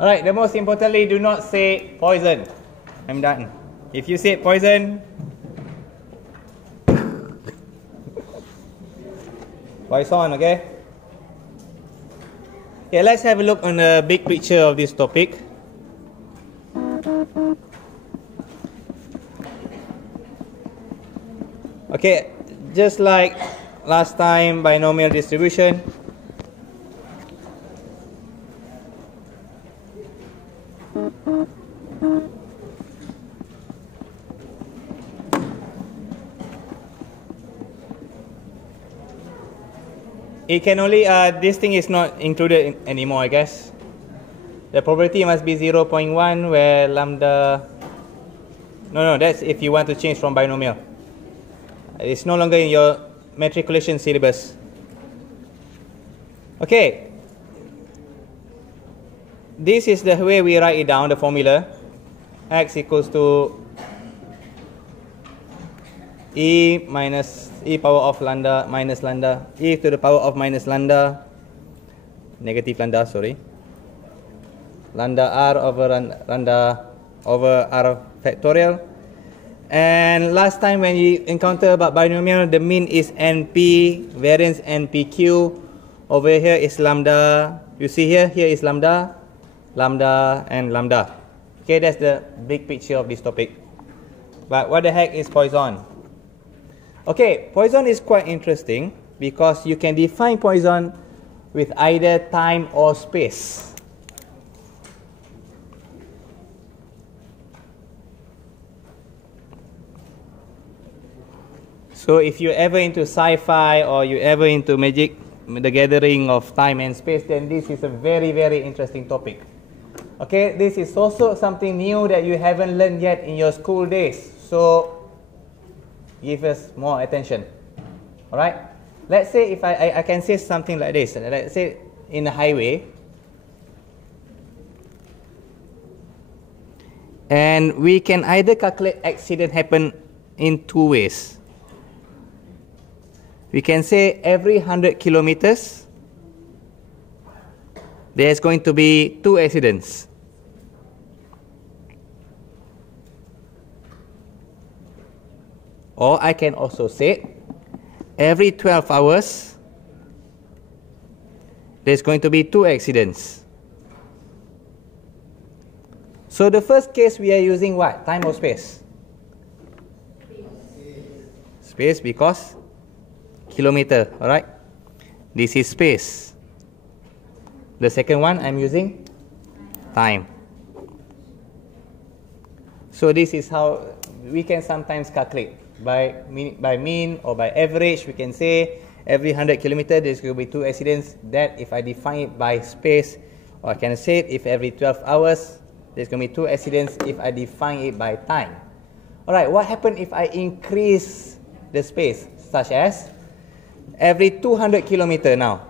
Alright, the most importantly, do not say Poisson. I'm done. If you say Poisson, Poisson, okay? Okay, let's have a look on the big picture of this topic. Okay, just like last time, binomial distribution. It can only, this thing is not included anymore, I guess. The probability must be 0.1 where lambda, no, that's if you want to change from binomial. It's no longer in your matriculation syllabus. Okay. This is the way we write it down, the formula. X equals to E minus E power of lambda minus lambda, E to the power of minus lambda, negative lambda, sorry. Lambda R over lambda over R factorial. And last time when you encounter about binomial, the mean is NP, variance NPQ. Over here is lambda. You see here is lambda, lambda, and lambda. Okay, that's the big picture of this topic. But what the heck is Poisson? Okay, Poisson is quite interesting because you can define Poisson with either time or space. So if you're ever into sci-fi or you're ever into Magic, the gathering of time and space, then this is a very, very interesting topic. Okay, this is also something new that you haven't learned yet in your school days. So give us more attention. Alright? Let's say if I can say something like this. Let's say in a highway. And we can either calculate accident happen in two ways. We can say every 100 kilometers, there's going to be 2 accidents. Or I can also say every 12 hours, there's going to be 2 accidents. So the first case we are using what? Time or space? Space because kilometer, alright? This is space. The second one I'm using time. So this is how we can sometimes calculate by mean or by average. We can say every 100 kilometers there's going to be 2 accidents. That if I define it by space, or I can say it if every 12 hours there's going to be 2 accidents if I define it by time. Alright, what happens if I increase the space, such as every 200 kilometers now?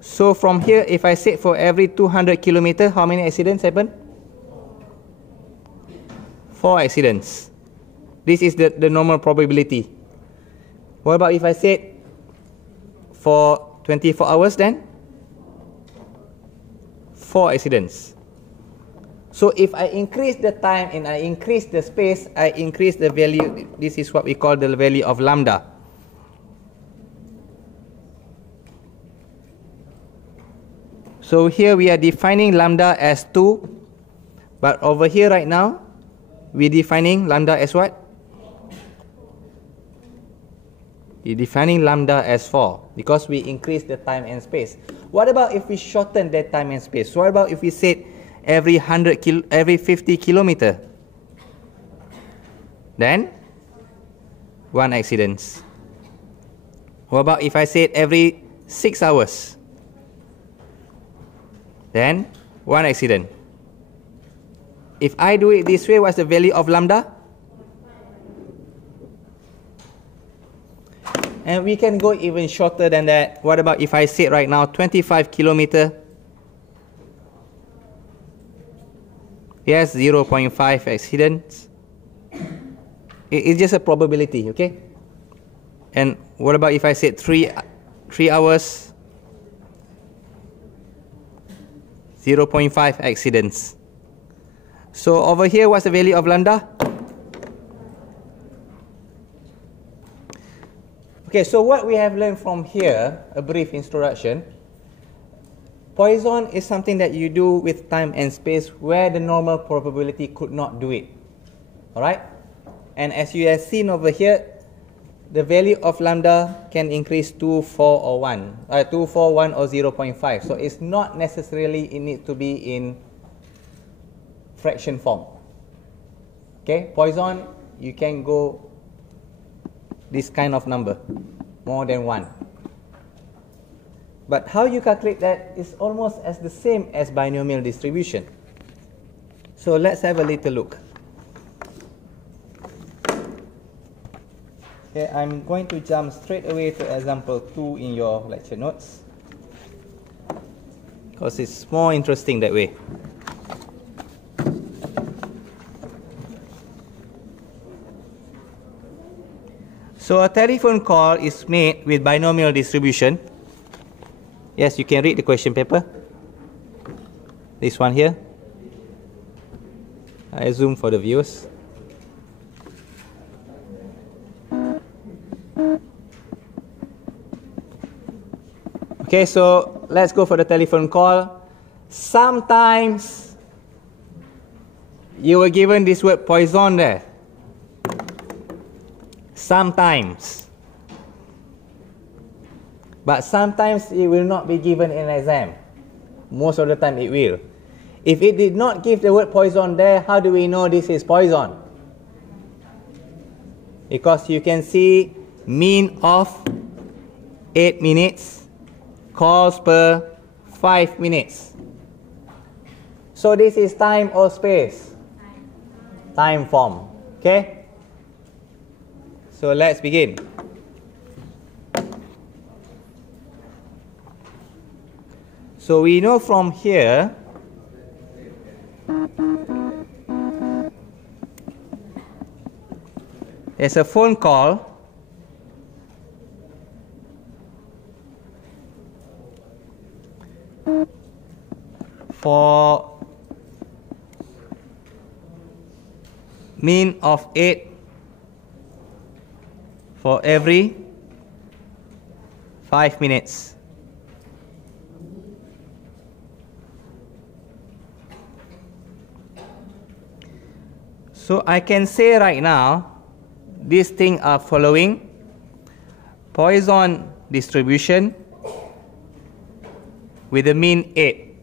So from here, if I say for every 200 kilometers, how many accidents happen? 4 accidents. This is the normal probability. What about if I said for 24 hours then? 4 accidents. So if I increase the time and I increase the space, I increase the value. This is what we call the value of lambda. So here we are defining lambda as 2. But over here right now, we're defining lambda as what? We're defining lambda as 4 because we increase the time and space. What about if we shorten that time and space? So what about if we said every 50 kilometer? Then 1 accident. What about if I said every 6 hours? Then 1 accident. If I do it this way, what's the value of lambda? And we can go even shorter than that. What about if I say right now 25 kilometer? Yes, 0.5 accidents. It's just a probability, okay? And what about if I said 3 hours? 0.5 accidents. So over here, what's the value of lambda? Okay, so what we have learned from here, a brief introduction. Poisson is something that you do with time and space where the normal probability could not do it. Alright? And as you have seen over here, the value of lambda can increase 2, 4, or 1. 2, 4, 1, or 0.5. So it's not necessarily it needs to be in fraction form. Okay? Poisson, you can go this kind of number, more than 1. But how you calculate that is almost as the same as binomial distribution. So let's have a little look. Okay, I'm going to jump straight away to example 2 in your lecture notes, because it's more interesting that way. So a telephone call is made with binomial distribution. Yes, you can read the question paper. This one here. I zoom for the viewers. Okay, so let's go for the telephone call. Sometimes you were given this word Poisson there. Sometimes. But sometimes it will not be given in an exam. Most of the time it will. If it did not give the word Poisson there, how do we know this is Poisson? Because you can see mean of 8 minutes, calls per 5 minutes. So this is time or space? Time form. Okay? So let's begin. So we know from here there's a phone call for mean of 8 for every 5 minutes. So I can say right now, these things are following Poisson distribution with the mean 8.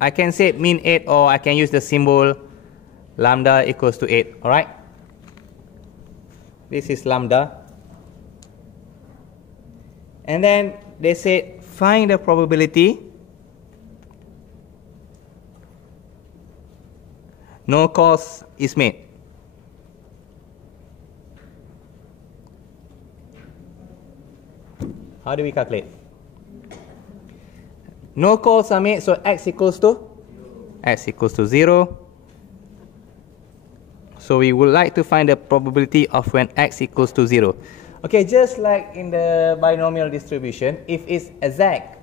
I can say mean 8, or I can use the symbol lambda equals to 8. Alright? This is lambda. And then they say find the probability no calls is made. How do we calculate? No calls are made, so x equals to? X equals to 0. So we would like to find the probability of when x equals to 0. Okay, just like in the binomial distribution, if it's exact,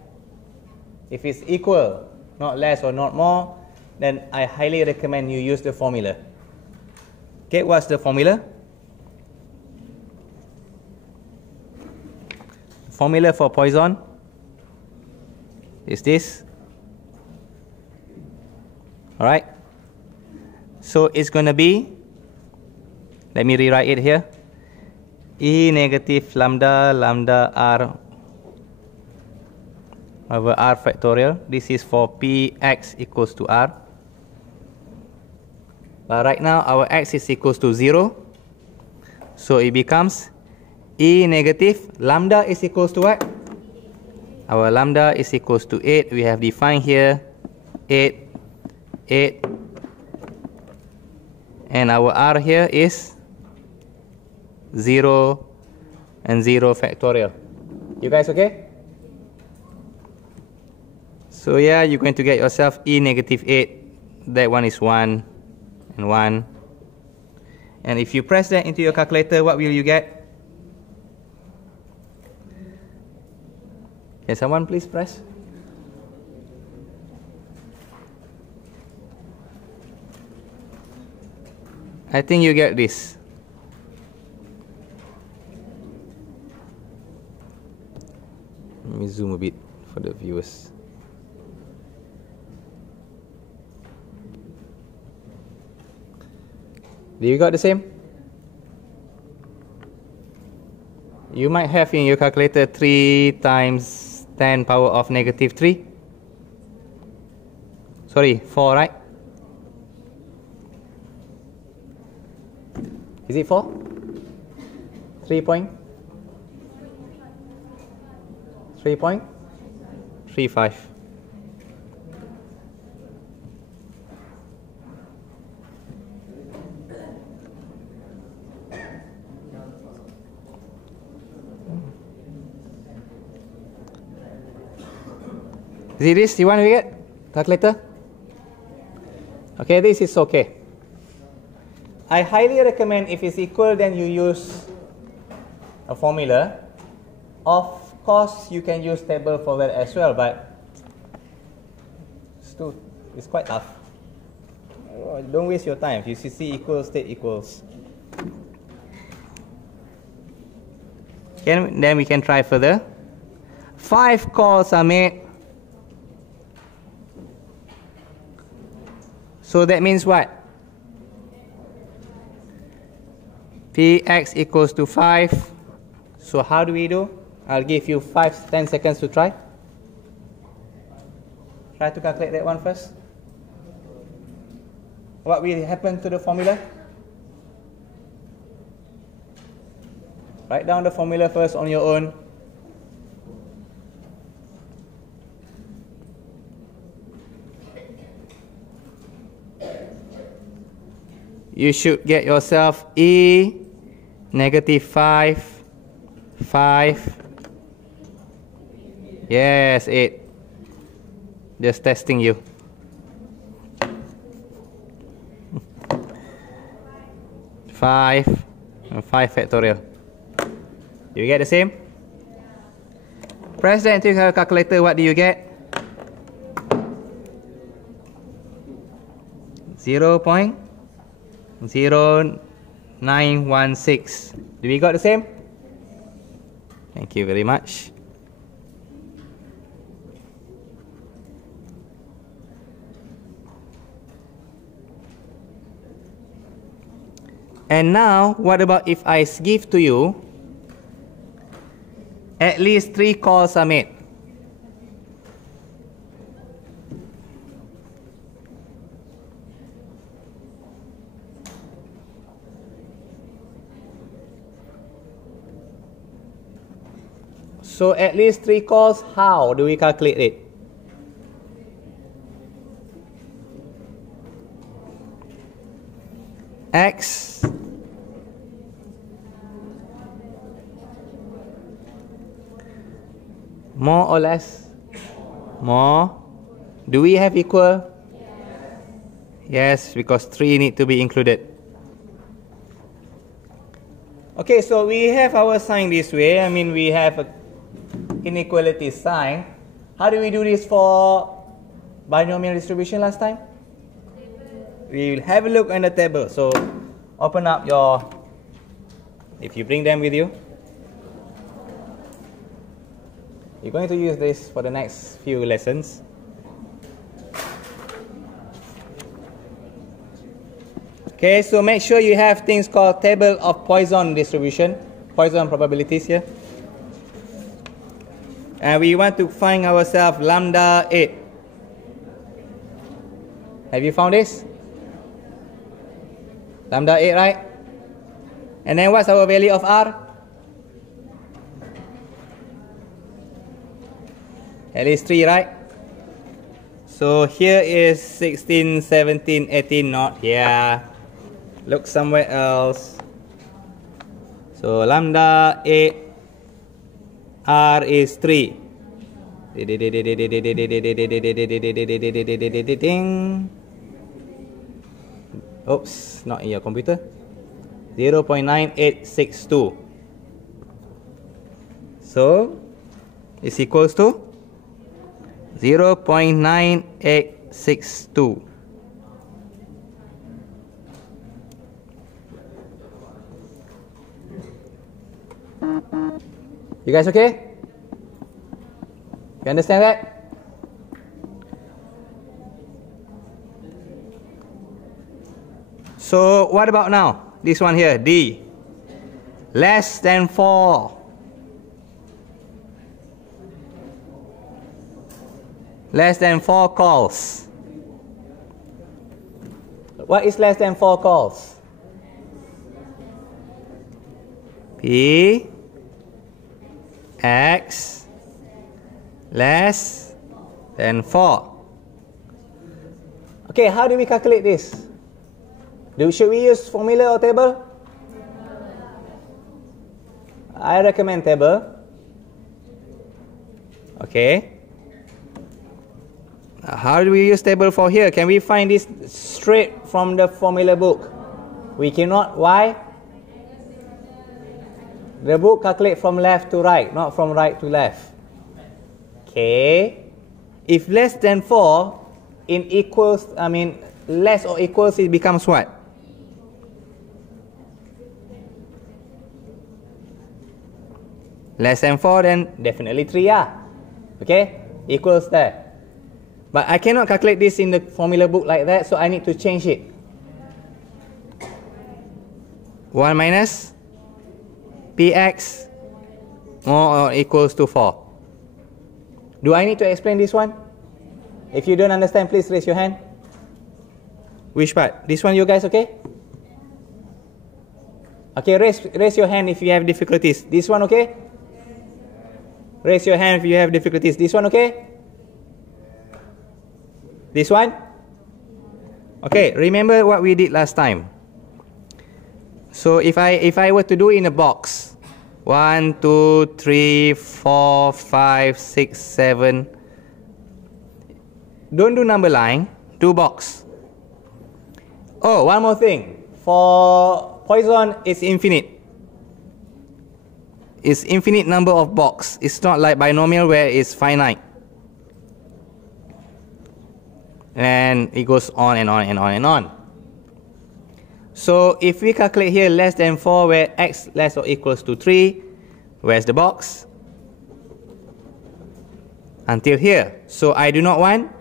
if it's equal, not less or not more, then I highly recommend you use the formula. Okay, what's the formula? Formula for Poisson is this. Alright? So it's going to be, let me rewrite it here. E negative lambda lambda r over r factorial. This is for px equals to r. But right now our x is equals to 0. So it becomes E negative lambda is equals to what? Our lambda is equals to 8. We have defined here 8, 8. And our r here is 0 and 0 factorial. You guys okay? So yeah, you're going to get yourself E negative 8. That one is 1 and 1. And if you press that into your calculator, what will you get? Can someone please press? I think you get this. Let me zoom a bit for the viewers. Do you got the same? You might have in your calculator 3 times 10 power of negative 3. Sorry, 4, right? Is it 4? 3.35. Is it this you want to get? Calculator? Okay, this is okay. I highly recommend if it's equal, then you use a formula. Of course, you can use table for that as well, but it's quite tough. Don't waste your time. If you see equals, state equals. Okay, then we can try further. 5 calls are made. So that means what? Px equals to 5. So how do we do? I'll give you 10 seconds to try. Try to calculate that one first. What will happen to the formula? Write down the formula first on your own. You should get yourself E negative 5, 5, yes, 8. Just testing you. Five and 5 factorial. Do you get the same? Press that into your calculator. What do you get? 0.0916. Do we got the same? Thank you very much. And now, what about if I give to you at least 3 calls are made? So at least 3 calls, how do we calculate it? X more or less? More. Do we have equal? Yes, because 3 need to be included. Okay, so we have our sign this way. I mean, we have a inequality sign. How do we do this for binomial distribution last time? We will have a look on the table. So open up your, if you bring them with you, you're going to use this for the next few lessons. Okay, so make sure you have things called table of Poisson distribution, Poisson probabilities here. And we want to find ourselves lambda 8. Have you found this? Lambda 8, right? And then what's our value of R? At least 3, right? So here is 16, 17, 18, not here. Look somewhere else. So lambda 8, R is 3. Oops, not in your computer. 0.9862. So it's equals to 0.9862. You guys okay? You understand that? So what about now? This one here, D. Less than 4. Less than 4 calls. What is less than 4 calls? P X less than 4. Okay, how do we calculate this? Should we use formula or table? I recommend table. Okay. How do we use table for here? Can we find this straight from the formula book? We cannot. Why? The book calculate from left to right, not from right to left. Okay. If less than 4 in equals, less or equals, it becomes what? Less than 4, then definitely 3, okay? Equals there. But I cannot calculate this in the formula book like that, so I need to change it. 1 minus Px more or equals to 4. Do I need to explain this one? If you don't understand, please raise your hand. Which part? This one, you guys okay? Okay, raise your hand if you have difficulties. This one okay? Raise your hand if you have difficulties. This one okay? This one? Okay, remember what we did last time. So if I were to do in a box, 1, 2, 3, 4, 5, 6, 7. Don't do number line, do box. Oh, one more thing. For Poisson, it's infinite. It's infinite number of box. It's not like binomial where it's finite. And it goes on and on and on and on. So if we calculate here less than 4 where x less or equals to 3, where's the box? Until here. So I do not want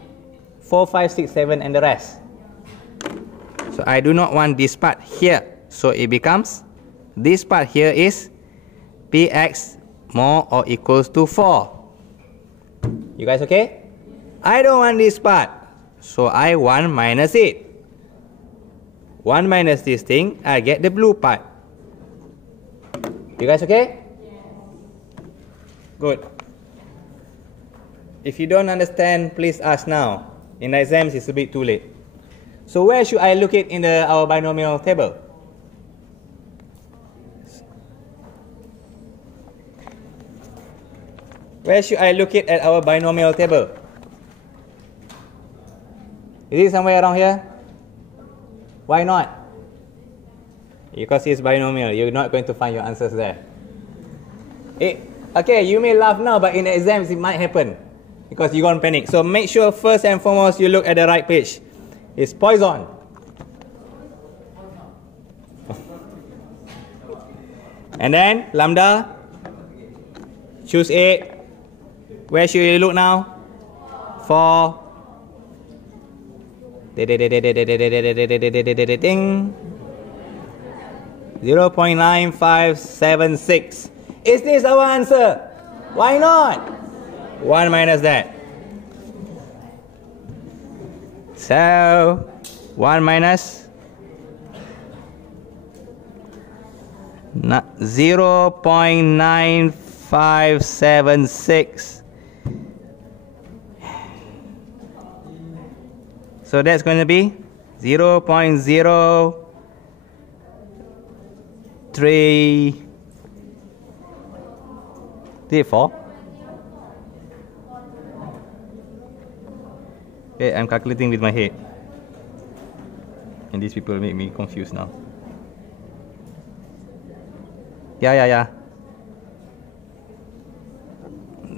4, 5, 6, 7 and the rest. So I do not want this part here. So it becomes, this part here is Px more or equals to 4. You guys okay? I don't want this part. So I 1 minus it. 1 minus this thing, I get the blue part. You guys okay? Good. If you don't understand, please ask now. In the exams, it's a bit too late. So where should I look it in our binomial table? Where should I look it at our binomial table? Is it somewhere around here? Why not? Because it's binomial. You're not going to find your answers there. Okay, you may laugh now, but in the exams it might happen. Because you're going to panic. So make sure first and foremost you look at the right page. It's Poisson. And then lambda. Choose 8. Where should you look now? 4. 0.9576. Is this our answer? Why not? 1 minus that. So 1 minus 0.9576. So that's going to be 0.0334. Okay, I'm calculating with my head. And these people make me confused now. Yeah.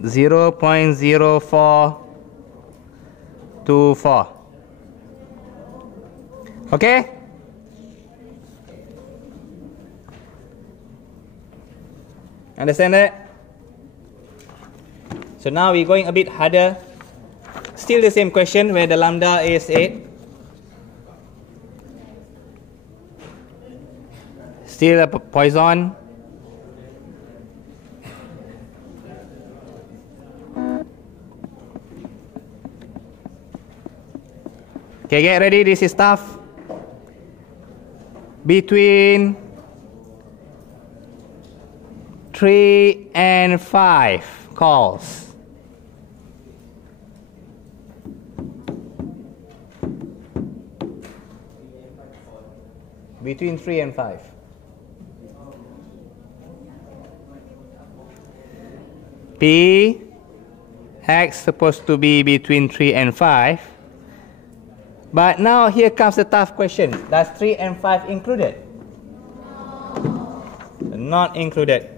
0.0424. Okay? Understand that? So now we're going a bit harder. Still the same question where the lambda is 8. Still a Poisson. Okay, get ready. This is tough. Between 3 and 5 calls. Between 3 and 5. P X supposed to be between 3 and 5. But now here comes the tough question. Does 3 and 5 included? Not included.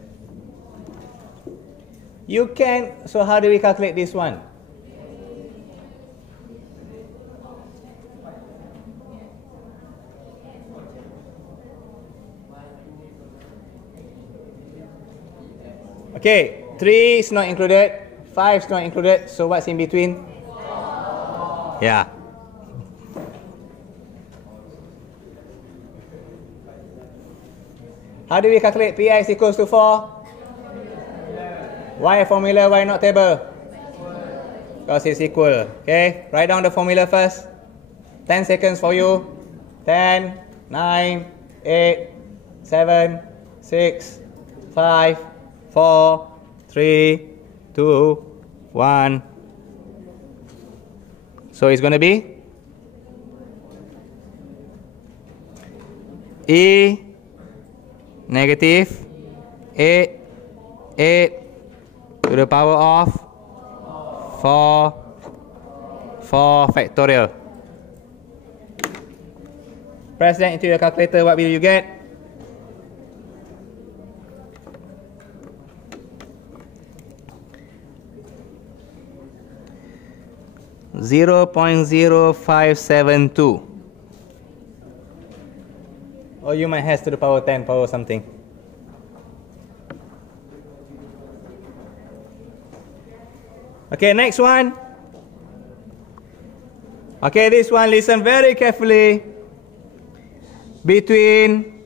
You can, so how do we calculate this one? Okay, 3 is not included, 5 is not included, so what's in between? Yeah. How do we calculate Px equals to 4? Why formula, why not table? Because it's equal. Okay, write down the formula first. 10 seconds for you. 10, 9, 8, 7, 6, 5, 4, 3, 2, 1. So it's going to be E negative 8 to the power of 4 factorial. Press that into your calculator. What will you get? .0572. Or you might have to the power 10 power something. Okay, next one. Okay, this one, listen very carefully. Between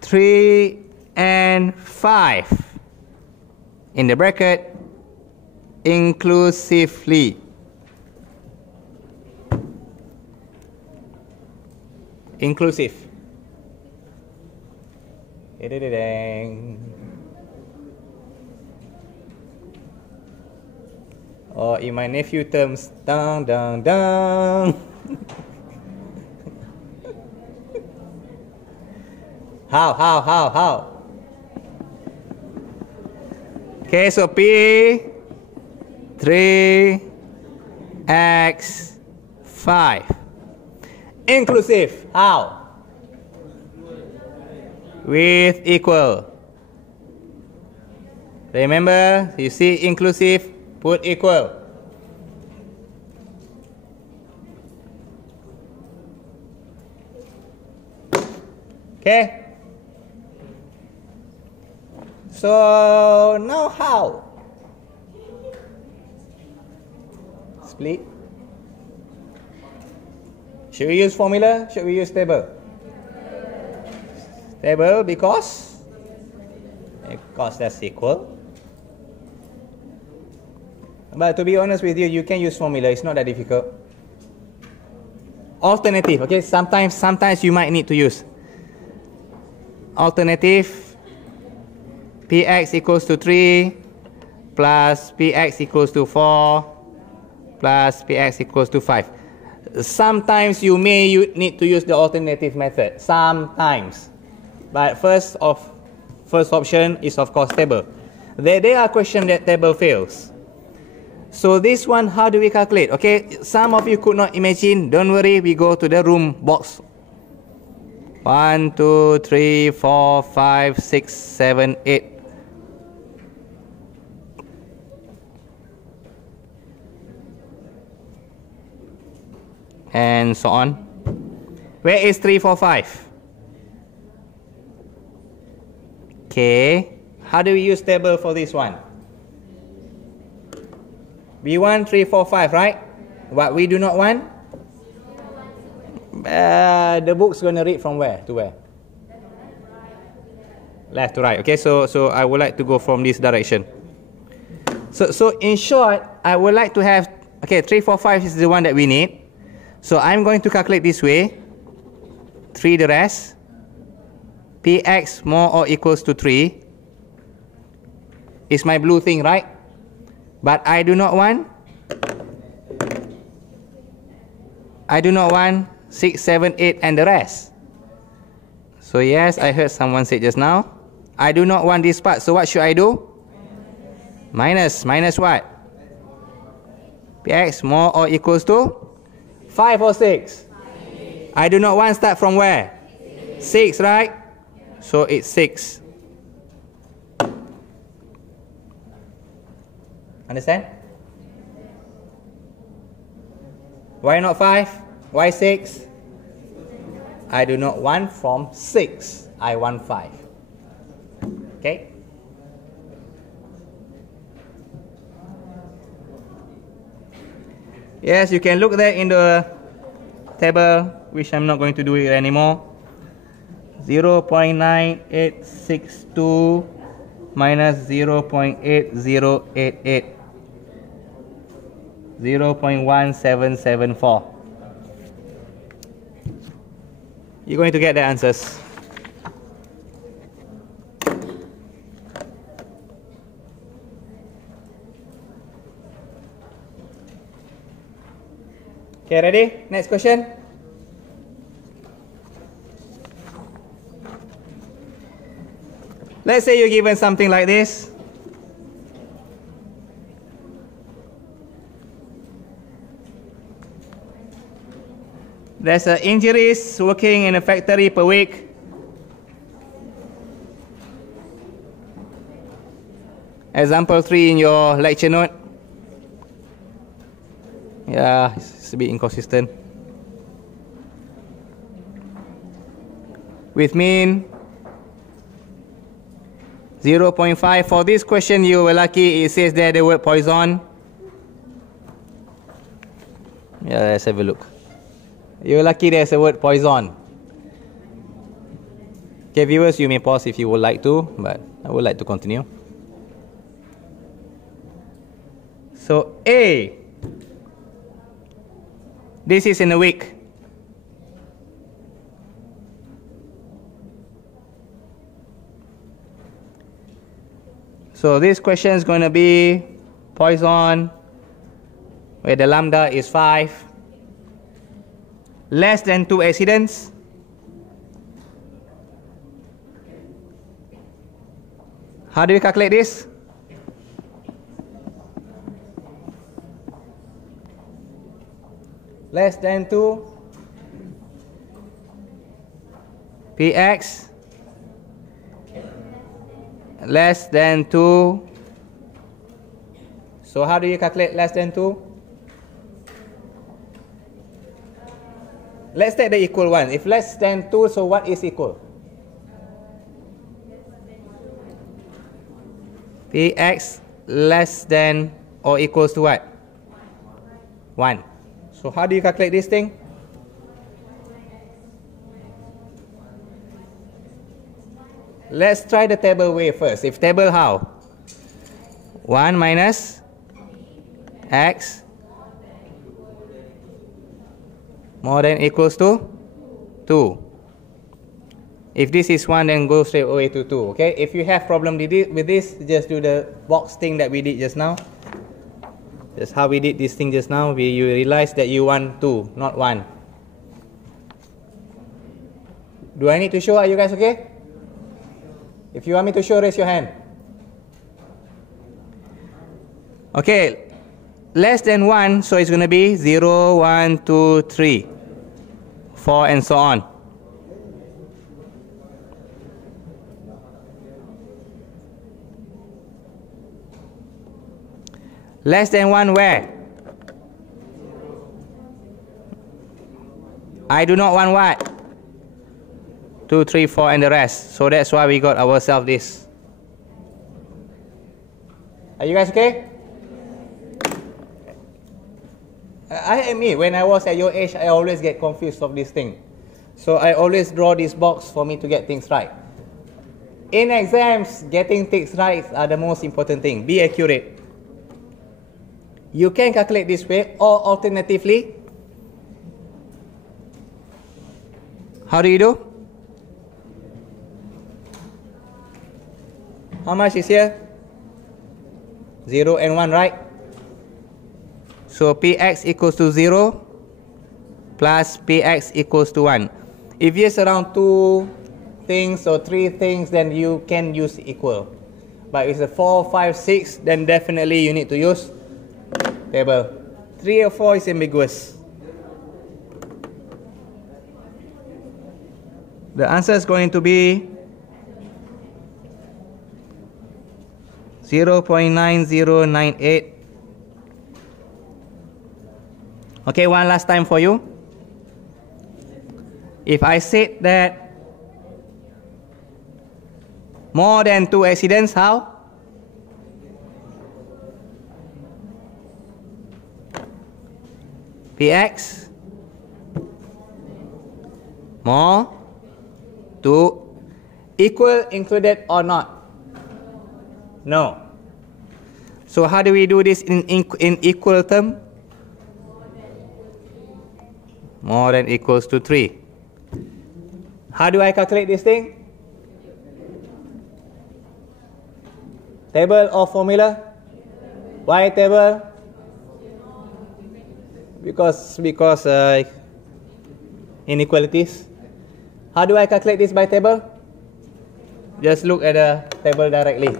3 and 5 in the bracket inclusively. Inclusive. Or in my nephew terms, down, down, down. How? Okay, so P 3 X 5. Inclusive. How? With equal. Remember, you see inclusive, put equal. Okay. So now how? Split. Should we use formula? Should we use table? Table because that's equal. But to be honest with you, you can use formula. It's not that difficult. Alternative. Okay, sometimes you might need to use alternative. Px equals to 3 plus Px equals to 4 plus Px equals to 5. Sometimes you may need to use the alternative method. Sometimes. But first option is of course table. There are questions that table fails. So this one, how do we calculate? Okay, some of you could not imagine. Don't worry, we go to the room box. 1, 2, 3, 4, 5, 6, 7, 8. And so on. Where is 3, 4, 5? Okay. How do we use table for this one? We want 3, 4, 5, right? What we do not want? The book's going to read from where to where? Left to right. Okay, so I would like to go from this direction. So in short, I would like to have, okay, 3, 4, 5 is the one that we need. So I'm going to calculate this way. 3 the rest. Px more or equals to 3 is my blue thing, right? But I do not want 6, 7, 8 and the rest. So yes, I heard someone say just now, I do not want this part. So what should I do? Minus what? Px more or equals to 5 or 6? I do not want start from where? 6, right? So it's 6. Understand? Why not 5? Why 6? I do not want from 6. I want 5. Okay? Yes, you can look there in the table, which I'm not going to do it anymore. 0.9862 minus 0.8088. 0.1774. You're going to get the answers. Okay, ready? Next question. Let's say you're given something like this. There's injuries working in a factory per week. Example 3 in your lecture note. Yeah, it's a bit inconsistent. With mean 0.5. For this question, you were lucky. It says there the word Poisson. Yeah, let's have a look. You're lucky there's a word Poisson. Okay, viewers, you may pause if you would like to, but I would like to continue. So A, this is in a week. So this question is going to be Poisson, where the lambda is 5. Less than 2 accidents. How do you calculate this? Less than 2 Px less than 2. So how do you calculate less than 2? Let's take the equal one. If less than 2, so what is equal? Px less than or equals to what? 1. So how do you calculate this thing? Let's try the table way first. If table, how? 1 minus x more than equals to 2. If this is 1, then go straight away to 2. Okay? If you have problem with this, just do the box thing that we did just now. Just how we did this thing just now. You realize that you want 2, not 1. Do I need to show? Are you guys okay? If you want me to show, raise your hand. Okay. Less than 1, so it's going to be 0, 1, 2, 3, 4, and so on. Less than 1 where? I do not want what? 2, 3, 4 and the rest. So that's why we got ourselves this. Are you guys okay? I admit, when I was at your age, I always get confused of this thing. So I always draw this box for me to get things right. In exams, getting things right are the most important thing. Be accurate. You can calculate this way, or alternatively, how do you do? How much is here? 0 and 1, right? So Px equals to 0 plus Px equals to 1. If it's around 2 things or 3 things, then you can use equal. But if it's a 4, 5, 6, then definitely you need to use table. 3 or 4 is ambiguous. The answer is going to be 0.9098. Okay, one last time for you. If I said that more than 2 accidents, how? Px more 2 equal included or not? No. So how do we do this in equal term? More than equals to 3. How do I calculate this thing? Table or formula? Why table? Because inequalities. How do I calculate this by table? Just look at the table directly.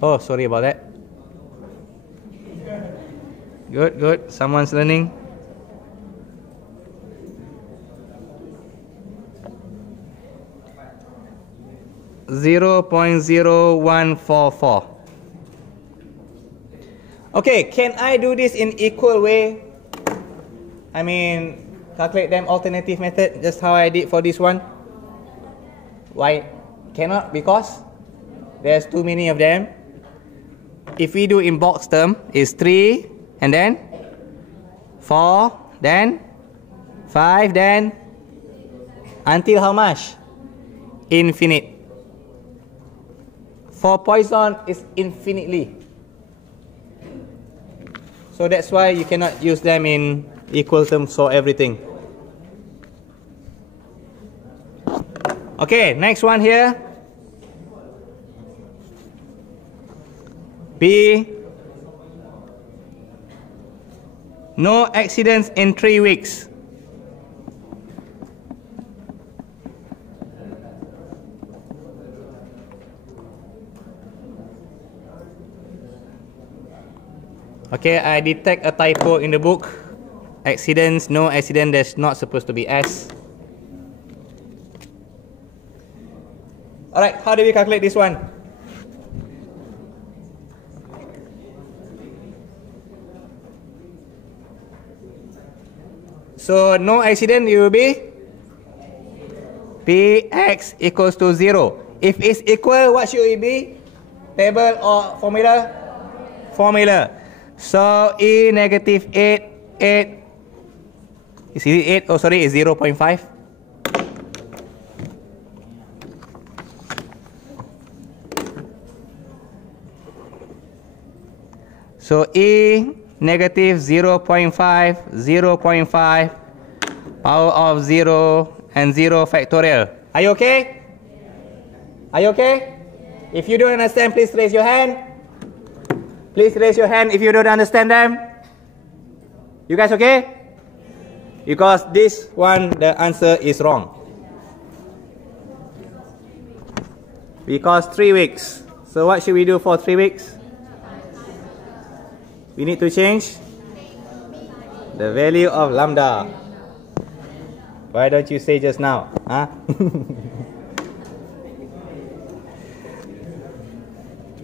Oh, sorry about that. Good, good. Someone's learning. .0144. Okay, can I do this in equal way? I mean, calculate them alternative method, just how I did for this one. Why cannot? Because there's too many of them. If we do in box term, is 3, and then 4, then 5, then until how much? Infinite. For Poisson, is infinitely. So that's why you cannot use them in equal terms for everything. Okay, next one here. B. No accidents in 3 weeks. Okay, I detect a typo in the book. Accidents, no accident, there's not supposed to be S. Alright, how do we calculate this one? So no accident, it will be Px equals to 0. If it's equal, what should it be? Table or formula? Formula. So E negative 8, 8. Is it 8? Oh, sorry, it's 0.5. So E negative 0.5, 0.5, power of 0, and 0 factorial. Are you okay? Are you okay? If you don't understand, please raise your hand. Please raise your hand if you don't understand them. You guys okay? Because this one, the answer is wrong. Because 3 weeks. So what should we do for 3 weeks? We need to change the value of lambda. Why don't you say just now? Huh?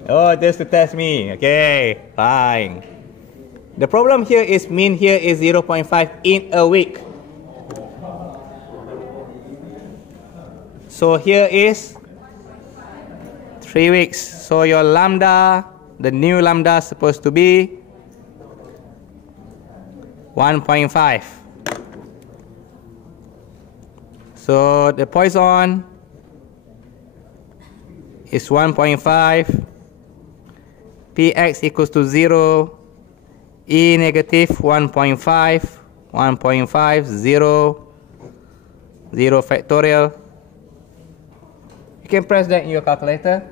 Oh, just to test me. Okay, fine. The problem here is mean here is 0.5 in a week. So here is 3 weeks. So your lambda, the new lambda is supposed to be 1.5. So the Poisson is 1.5. Px equals to 0. E negative 1.5. 1.5, 0. 0 factorial. You can press that in your calculator.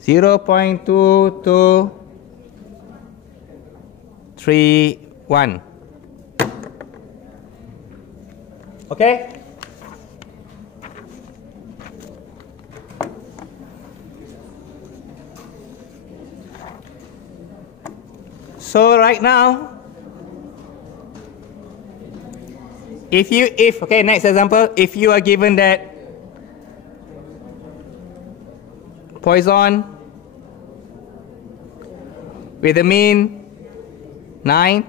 (0.2231). Okay? So right now, okay, next example, if you are given that Poisson with a mean 9,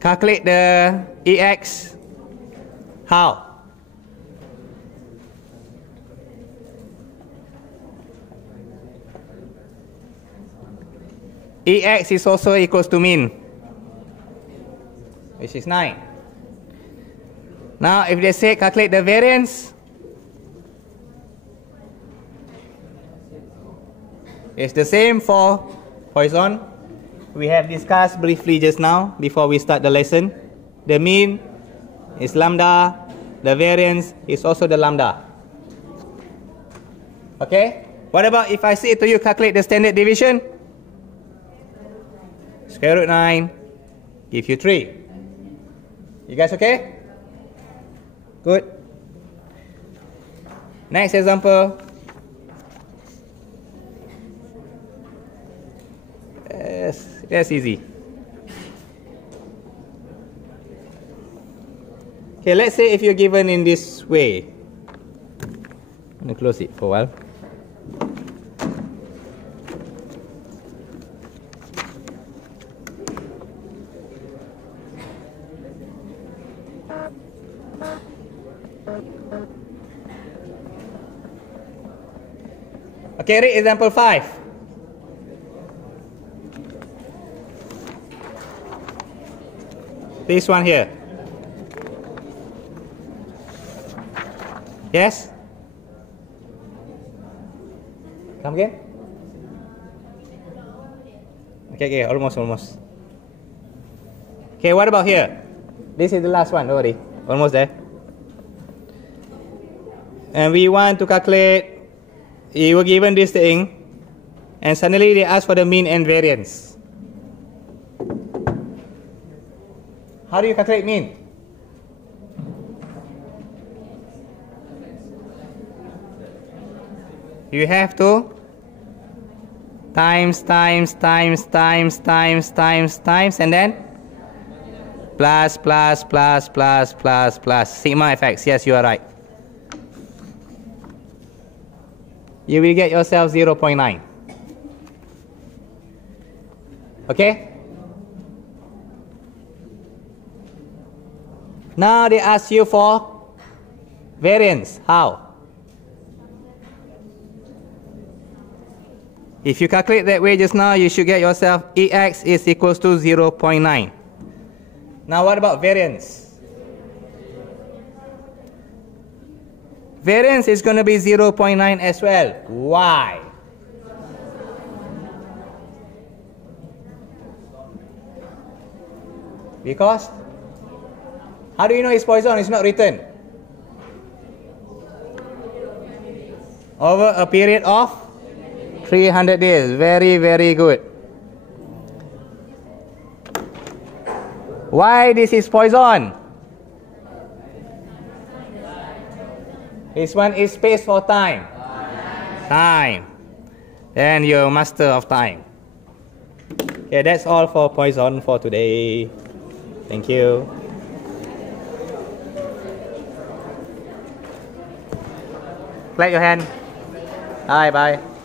calculate the EX. How? EX is also equals to mean, which is 9. Now if they say calculate the variance, it's the same for Poisson. We have discussed briefly just now before we start the lesson. The mean is lambda, the variance is also the lambda. Okay? What about if I say to you calculate the standard deviation? Square root 9 give you 3. You guys okay? Good. Next example. That's easy. Okay, let's say if you're given in this way. I'm going to close it for a while. Okay, read example 5. This one here. Yes? Come again? Okay, almost. Okay, what about here? This is the last one, don't worry. Almost there. And we want to calculate, you were given this thing, and suddenly they ask for the mean and variance. How do you calculate mean? You have to times, and then plus. Sigma effects. Yes, you are right. You will get yourself 0.9. Okay? Now they ask you for variance. How? If you calculate that way just now, you should get yourself EX is equals to 0.9. Now what about variance? Variance is going to be 0.9 as well. Why? Because, how do you know it's Poisson? It's not written. Over a period of 300 days. Very, very good. Why this is Poisson? This one is space for time. Time. Then you're master of time. Okay, that's all for Poisson for today. Thank you. Clap your hand. Bye bye.